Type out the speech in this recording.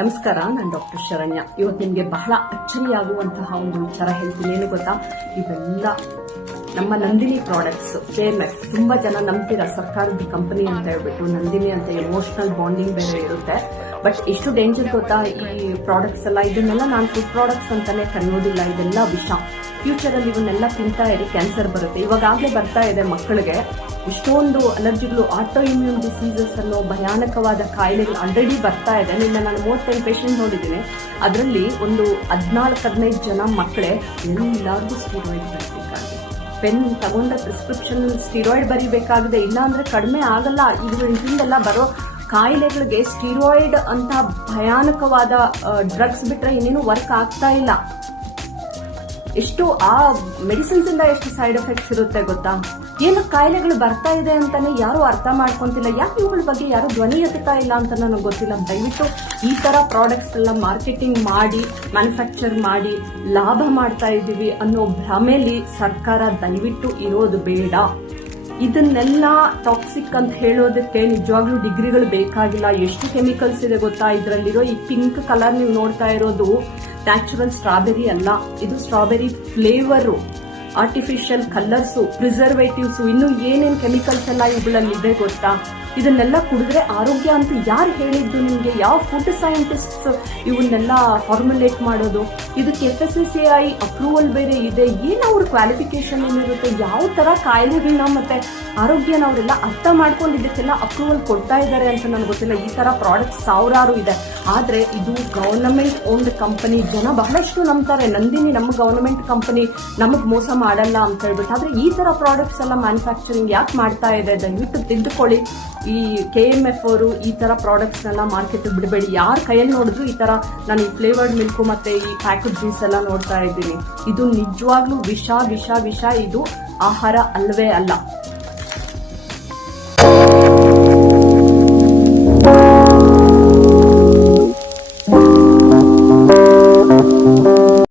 ನಮಸ್ಕಾರ, ನಾನು ಡಾಕ್ಟರ್ ಶರಣ್ಯ. ಇವತ್ತು ನಿಮಗೆ ಬಹಳ ಅಚ್ಚರಿಯಾಗುವಂತಹ ಒಂದು ವಿಚಾರ ಹೇಳ್ತೀನಿ. ಏನು ಗೊತ್ತಾ, ಇವೆಲ್ಲ ನಮ್ಮ ನಂದಿನಿ ಪ್ರಾಡಕ್ಟ್ಸ್, KMF. ತುಂಬಾ ಜನ ನಂಬ್ತೀರ, ಸರ್ಕಾರದ ಕಂಪನಿ ಅಂತ ಹೇಳ್ಬಿಟ್ಟು ನಂದಿನಿ ಅಂತ ಎಮೋಷನಲ್ ಬಾಂಡಿಂಗ್ ಬೇರೆ ಇರುತ್ತೆ. ಬಟ್ ಎಷ್ಟು ಡೇಂಜರ್ ಗೊತ್ತಾ ಈ ಪ್ರಾಡಕ್ಟ್ಸ್ ಎಲ್ಲ. ಇದನ್ನೆಲ್ಲ ನಾನು ಫುಡ್ ಪ್ರಾಡಕ್ಟ್ಸ್ ಅಂತಾನೆ ಕರೆಯೋದಿಲ್ಲ, ಇದೆಲ್ಲ ವಿಷ. ಫ್ಯೂಚರ್ ಅಲ್ಲಿ ಇವನ್ನೆಲ್ಲ ತಿಂತಾ ಇರಿ, ಕ್ಯಾನ್ಸರ್ ಬರುತ್ತೆ. ಇವಾಗಲೇ ಬರ್ತಾ ಇದೆ ಮಕ್ಕಳಿಗೆ ಇಷ್ಟೊಂದು ಅಲರ್ಜಿಗಳು, ಆಟೋ ಇಮ್ಯೂನ್ ಡಿಸೀಸಸ್ ಅನ್ನೋ ಭಯಾನಕವಾದ ಕಾಯಿಲೆಗಳು ಆಲ್ರೆಡಿ ಬರ್ತಾ ಇದೆ. ನಿನ್ನೆ ನಾನು 35 ಪೇಷಂಟ್ ನೋಡಿದ್ದೀನಿ. ಅದರಲ್ಲಿ ಒಂದು 14-15 ಜನ ಮಕ್ಕಳೇ ಎಲ್ಲರಿಗೂ ಸ್ಟೀರಾಯ್ಡ್ ಬರಬೇಕಾಗಿದೆ. ಪೆನ್ ತಗೊಂಡ ಪ್ರಿಸ್ಕ್ರಿಪ್ಷನ್ ಸ್ಟೀರಾಯ್ಡ್ ಬರೀಬೇಕಾಗಿದೆ, ಇಲ್ಲ ಅಂದ್ರೆ ಕಡಿಮೆ ಆಗಲ್ಲ. ಇದರಿಂದೆಲ್ಲ ಬರೋ ಕಾಯಿಲೆಗಳಿಗೆ ಸ್ಟೀರಾಯ್ಡ್ ಅಂತ ಭಯಾನಕವಾದ ಡ್ರಗ್ಸ್ ಬಿಟ್ರೆ ಇನ್ನೇನು ವರ್ಕ್ ಆಗ್ತಾ ಇಲ್ಲ. ಎಷ್ಟು ಆ ಮೆಡಿಸಿನ್ಸ್ ಇಂದ ಎಷ್ಟು ಸೈಡ್ ಎಫೆಕ್ಟ್ಸ್ ಇರುತ್ತೆ ಗೊತ್ತಾ. ಏನು ಕಾಯಿಲೆಗಳು ಬರ್ತಾ ಇದೆ ಅಂತಾನೆ ಯಾರು ಅರ್ಥ ಮಾಡ್ಕೊಂತಿಲ್ಲ. ಯಾಕೆ ಇವುಗಳ ಬಗ್ಗೆ ಯಾರು ಧ್ವನಿ ಎತ್ತುತ್ತಾ ಇಲ್ಲ ಅಂತ ನನಗೆ ಗೊತ್ತಿಲ್ಲ. ದಯವಿಟ್ಟು ಈ ತರ ಪ್ರಾಡಕ್ಟ್ಸ್ ಎಲ್ಲ ಮಾರ್ಕೆಟಿಂಗ್ ಮಾಡಿ, ಮ್ಯಾನುಫ್ಯಾಕ್ಚರ್ ಮಾಡಿ ಲಾಭ ಮಾಡ್ತಾ ಇದೀವಿ ಅನ್ನೋ ಭ್ರಮೆಯಲ್ಲಿ ಸರ್ಕಾರ ದಯವಿಟ್ಟು ಇರೋದು ಬೇಡ. ಇದನ್ನೆಲ್ಲ ಟಾಕ್ಸಿಕ್ ಅಂತ ಹೇಳೋದಕ್ಕೆ ನಿಜವಾಗ್ಲೂ ಡಿಗ್ರಿಗಳು ಬೇಕಾಗಿಲ್ಲ. ಎಷ್ಟು ಕೆಮಿಕಲ್ಸ್ ಇದೆ ಗೊತ್ತಾ ಇದರಲ್ಲಿರೋ. ಈ ಪಿಂಕ್ ಕಲರ್ ನೀವು ನೋಡ್ತಾ ಇರೋದು ನ್ಯಾಚುರಲ್ ಸ್ಟ್ರಾಬೆರಿ ಅಲ್ಲ, ಇದು strawberry flavour, artificial colours, preservatives, ಇನ್ನು ಏನೇನ್ ಕೆಮಿಕಲ್ಸ್ ಎಲ್ಲ ಇವುಗಳಲ್ಲಿ ಇದೆ ಗೊತ್ತಾ. ಇದನ್ನೆಲ್ಲ ಕುಡಿದ್ರೆ ಆರೋಗ್ಯ ಅಂತ ಯಾರು ಹೇಳಿದ್ದು ನಿಮ್ಗೆ? ಯಾವ ಫುಡ್ ಸೈಂಟಿಸ್ಟ್ ಇವನ್ನೆಲ್ಲ ಫಾರ್ಮುಲೇಟ್ ಮಾಡೋದು? ಇದಕ್ಕೆ FSSAI ಅಪ್ರೂವಲ್ ಬೇರೆ ಇದೆ. ಏನ್ ಅವ್ರ ಕ್ವಾಲಿಫಿಕೇಶನ್ ಏನಿರುತ್ತೆ? ಯಾವ ತರ ಕಾಯಿಲೆಗಳನ್ನ ಮತ್ತೆ ಆರೋಗ್ಯನ ಅವರೆಲ್ಲ ಅರ್ಥ ಮಾಡ್ಕೊಂಡು ಇದಕ್ಕೆಲ್ಲ ಅಪ್ರೂವಲ್ ಕೊಡ್ತಾ ಇದ್ದಾರೆ ಅಂತ ನನಗೆ ಗೊತ್ತಿಲ್ಲ. ಈ ತರ ಪ್ರಾಡಕ್ಟ್ ಸಾವಿರಾರು ಇದೆ, ಆದ್ರೆ ಇದು ಗವರ್ನಮೆಂಟ್ ಓನ್ಡ್ ಕಂಪನಿ. ಜನ ಬಹಳಷ್ಟು ನಂಬ್ತಾರೆ, ನಂದಿನಿ ನಮ್ಮ ಗವರ್ನಮೆಂಟ್ ಕಂಪನಿ, ನಮಗ್ ಮೋಸ ಮಾಡಲ್ಲ ಅಂತ ಹೇಳ್ಬಿಟ್ಟು. ಆದ್ರೆ ಈ ತರ ಪ್ರಾಡಕ್ಟ್ಸ್ ಎಲ್ಲ ಮ್ಯಾನುಫ್ಯಾಕ್ಚರಿಂಗ್ ಯಾಕೆ ಮಾಡ್ತಾ ಇದೆ? ದಯವಿಟ್ಟು ತಿದ್ದುಕೊಳ್ಳಿ. ಈ KMF ಅವರು ಈ ತರ ಪ್ರಾಡಕ್ಟ್ಸ್ ಎಲ್ಲ ಮಾರ್ಕೆಟ್ ಬಿಡಬೇಡಿ. ಯಾರ ಕೈಯಲ್ಲಿ ನೋಡಿದ್ರು ಈ ತರ ನಾನು ಈ ಫ್ಲೇವರ್ಡ್ ಮಿಲ್ಕ್ ಮತ್ತೆ ಈ ಪ್ಯಾಕೆಟ್ ಜ್ಯೂಸ್ ಎಲ್ಲ ನೋಡ್ತಾ ಇದ್ದೀನಿ. ಇದು ನಿಜವಾಗ್ಲೂ ವಿಷ ವಿಷ ವಿಷ. ಇದು ಆಹಾರ ಅಲ್ವೇ ಅಲ್ಲ.